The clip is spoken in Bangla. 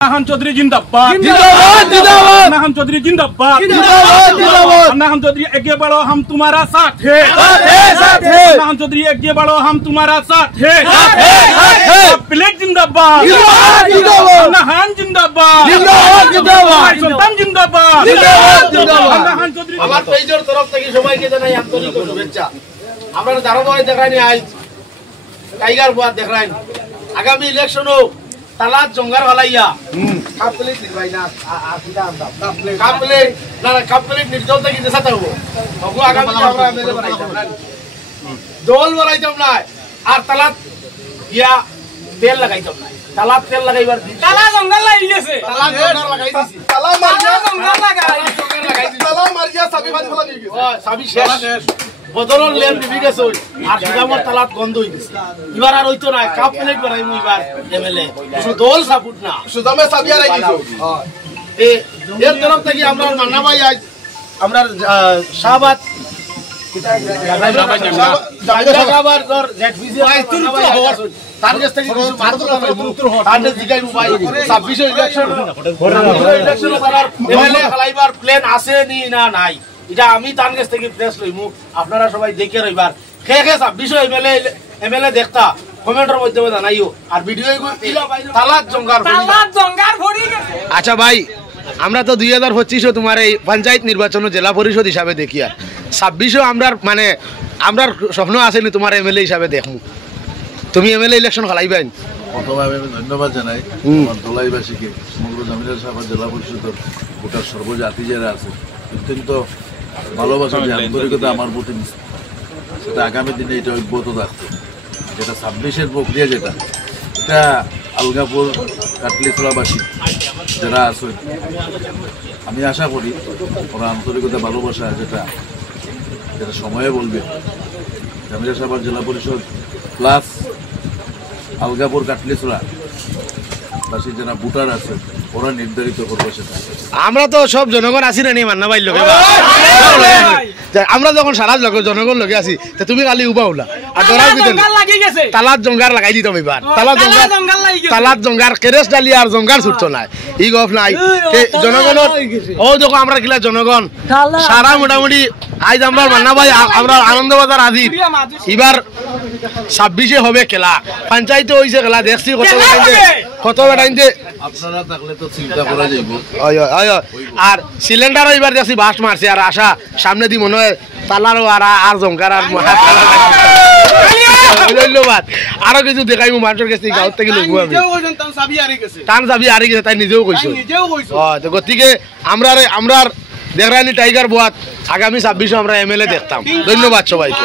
हम चौधरी जिंदाबाद जिंदाबाद जिंदाबाद हम चौधरी जिंदाबाद जिंदाबाद जिंदाबाद हम चौधरी आगे बढ़ो हम तुम्हारा साथ है हम चौधरी आगे बढ़ो हम तुम्हारा साथ है प्लेट जिंदाबाद नाहान जिंदाबाद सुल्तान जिंदाबाद नाहान चौधरी আমার পেজের তরফ থেকে সবাইকে জানাই আন্তরিক শুভেচ্ছা। আপনারা ধারাবাহিক দেখানি আজ টাইগার বুয়া দেখাই আগামী ইলেকশনও তালাত জঙ্গার হলাইয়া কাপলেট নির্বাই না আসিদা আমরা কাপলেট না কাপলেট নির্দল থেকে দেশা থাকবো ওগো আগামী আমরা এমএলএ বানাইতাম না দল বানাইতাম না আর তালাত ইয়া তেল লাগাইতাম না তালাত তেল লাগাইবার তালা জঙ্গল লাগি গেছে তালাত জঙ্গার লাগাই দিছি তালা মারিয়া জঙ্গল লাগাই দিছি তালা মারিয়া সাবি ভাজি ফলা নিয়ে গেছে ও সাবি শেষ বদলর লেন দিবি গেছে আর সিগামর তালাত বন্ধ হই গেছে এবার আর হইতো না কাপ প্লেট বানাইমু এবার এমএলএ শুধু দল সাপোর্ট না সুদামে সাবি আর আইছো এর তরফ থেকে আমরা মান্না ভাই আজ আমরা শাহবাদ শাহবাদ ধর জেটভিজি তার কাছ থেকে কিছু মার্ক তার দিকে উপায় 26 ইলেকশন করার এমএলএ খেলাইবার প্ল্যান আছে নি না নাই এটা আমি তার কাছ থেকে প্রেস লইমু আপনারা সবাই দেখে রইবার খে খে 26 এমএলএ দেখতা কমেন্টের মধ্যে জানাইও আর ভিডিও তালাত জঙ্গার ভরি গেছে। আচ্ছা ভাই আমরা তো 2025 তোমার এই পঞ্চায়েত নির্বাচন জেলা পরিষদ হিসাবে দেখিয়া 26 আমরা মানে আমরা স্বপ্ন আছে নি তোমার এমএলএ হিসাবে দেখমু তুমি এমএলএ ইলেকশন খেলাইবেন প্রথমে আমি ধন্যবাদ জানাই আমার দোলাইবাসীকে সমগ্র জামিলা সাহেব জেলা পরিষদের গোটার সর্বজাতি যারা আছে অত্যন্ত ভালোবাসা যে আন্তরিকতা আমার প্রতি সেটা আগামী দিনে এটা অব্যাহত থাকবে যেটা 26-এর প্রক্রিয়া যেটা এটা আলগাপুর কাটলিছড়াবাসী যারা আছে আমি আশা করি ওরা আন্তরিকতা ভালোবাসা যেটা যেটা সময়ে বলবে জামিলা সাহেব জেলা পরিষদ প্লাস আলগাপুর কাটলিছড়া বাসী যারা ভোটার আছে ওরা নির্ধারিত করবে সেটা আমরা তো সব জনগণ আছি না নি মান্না ভাই লোকে আমরা যখন সারা জনগণ লোকে আছি তা তুমি কালি উবা হলা আর তোরাও কি তালাত জঙ্গার লাগাই দিতাম এবার তালাত জঙ্গার কেরেস ডালি আর জঙ্গার ছুটতো নাই ই গফ নাই জনগণ ও যখন আমরা কিলা জনগণ সারা মোটামুটি আজ আমরা মান্না ভাই আমরা আনন্দবাজার হাজির এবার 26-এ হবে খেলা পঞ্চায়েতে হইছে খেলা দেখছি কত বেটাইতে আপনারা থাকলে তো চিন্তা করা যাইব আর সিলিন্ডারও এবার দেখছি বাস্ট মারছে আর আশা সামনে দি মনে হয় তালারও আর জঙ্কার আর ধন্যবাদ আরো কিছু দেখাইবো মানুষের কাছে গাঁত থেকে লইবো আমি টান চাবি হারি গেছে তাই নিজেও কইছো গতিকে আমরা দেখরানি টাইগার বোয়াত আগামী 26-এ আমরা এমএলএ দেখতাম ধন্যবাদ সবাইকে।